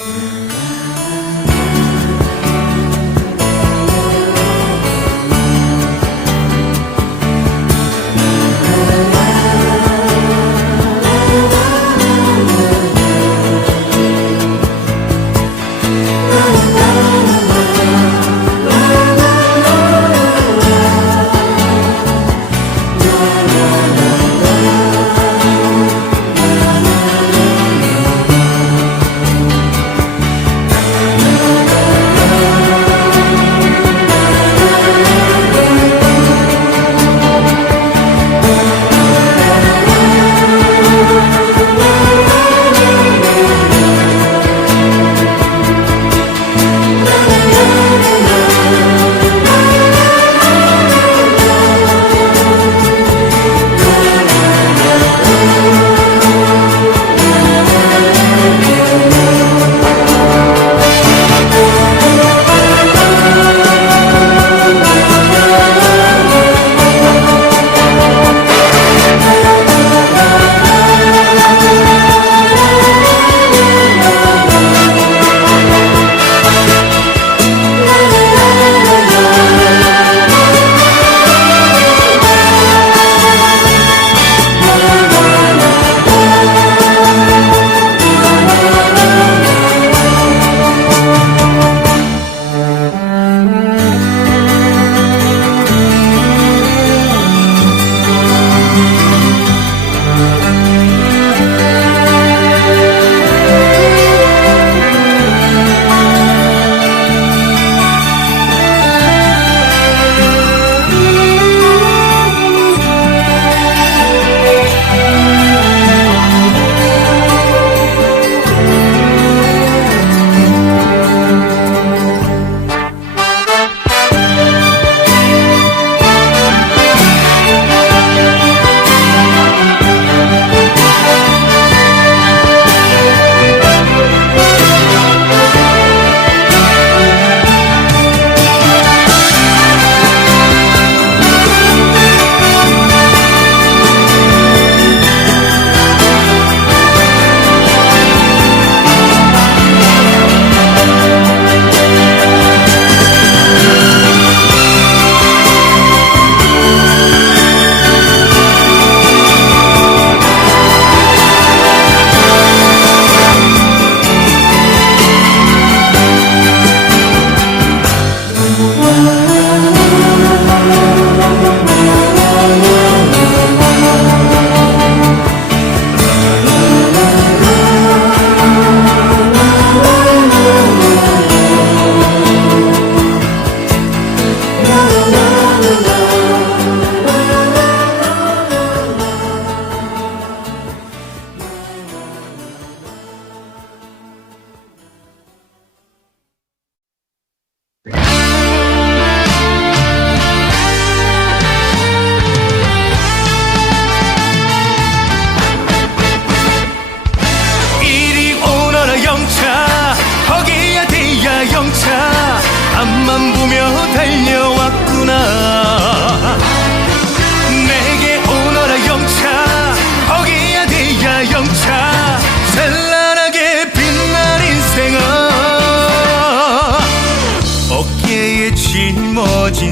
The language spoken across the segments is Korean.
Mm-hmm.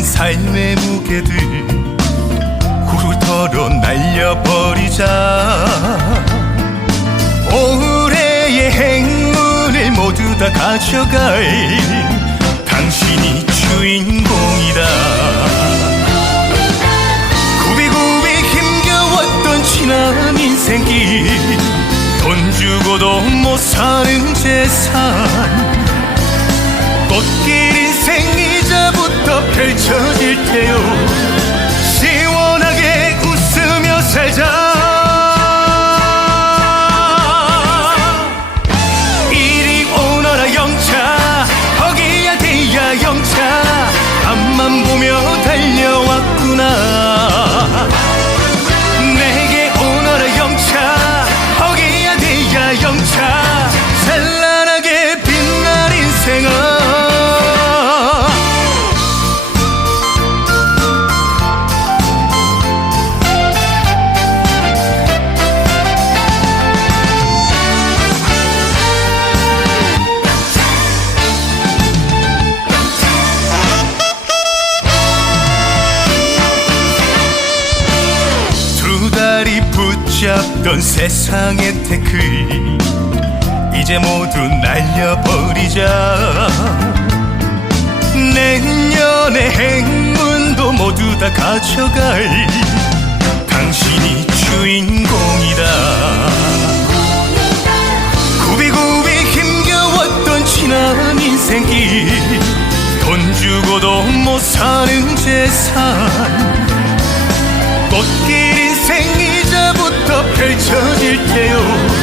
삶의 무게들 후터로 날려버리자. 올해의 행운을 모두 다 가져갈 당신이 주인공이다. 구비구비 힘겨웠던 지난 인생길 돈 주고도 못 사는 재산 꽃길 붙잡던 세상의 태클. 이제 모두 날려버리자. 내년의 행운도 모두 다 가져갈 당신이 주인공이다. 구비구비 힘겨웠던 지난 인생길. 돈 주고도 못 사는 재산. 꽃길 인생 이제부터 펼쳐질게요.